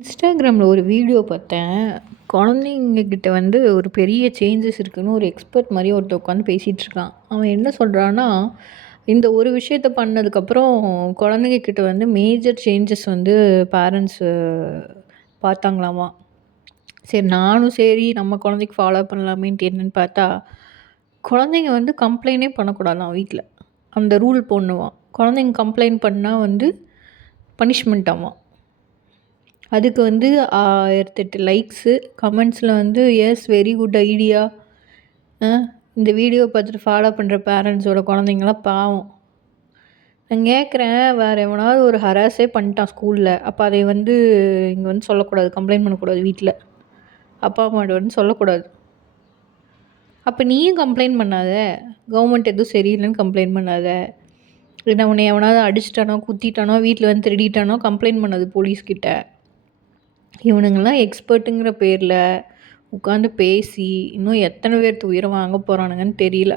இன்ஸ்டாகிராமில் ஒரு வீடியோ பார்த்தேன். குழந்தைங்க கிட்ட வந்து ஒரு பெரிய சேஞ்சஸ் இருக்குன்னு ஒரு எக்ஸ்பர்ட் மாரி ஒருத்தன் உட்காந்து பேசிகிட்டு இருக்கான். அவன் என்ன சொல்றான்னா, இந்த ஒரு விஷயத்த பண்ணதுக்கப்புறம் குழந்தைங்க கிட்ட வந்து மேஜர் சேஞ்சஸ் வந்து பேரண்ட்ஸு பார்த்தாங்களாமா. சரி நம்ம குழந்தைக்கு ஃபாலோ பண்ணலாமேன்ட்டு என்னன்னு பார்த்தா, குழந்தைங்க வந்து கம்ப்ளைண்டே பண்ணக்கூடாதாம் வீட்ல. அந்த ரூல் போடணுமாம். குழந்தைங்க கம்ப்ளைண்ட் பண்ணா வந்து பனிஷ்மெண்ட்டாமாம். அதுக்கு வந்து 1008 லைக்ஸு, கமெண்ட்ஸில வந்து எஸ் வெரி குட் ஐடியா. அ இந்த வீடியோ பார்த்துட்டு ஃபாலோ பண்ணுற பேரண்ட்ஸோட குழந்தைங்கலாம் பாவம். நான் கேட்குறேன், வேற எவனாவது ஒரு ஹராஸே பண்ணிட்டான் ஸ்கூல்ல. அப்ப அதை வந்து இங்க வந்து சொல்லக்கூடாது. கம்ப்ளைண்ட் பண்ணக்கூடாது வீட்ல. அப்பா, அம்மாட்ட வந்து சொல்லக்கூடாது. அப்ப நீயும் கம்ப்ளைண்ட் பண்ணாத. கவர்மெண்ட் எதுவும் சரியில்லன்னு கம்ப்ளைண்ட் பண்ணாத. இல்ல உன்னை எவனாவது அடிச்சுட்டானோ, குத்திட்டானோ, வீட்ல வந்து திருடிட்டானோ கம்ப்ளைண்ட் பண்ணாத போலீஸ்கிட்ட. இவனுங்கலாம் எக்ஸ்பர்ட்டுங்கிற பேர்ல உட்காந்து பேசி, இன்னும் எத்தன பேர்த்து உயிர வாங்க போறானுங்கன்னு தெரியல.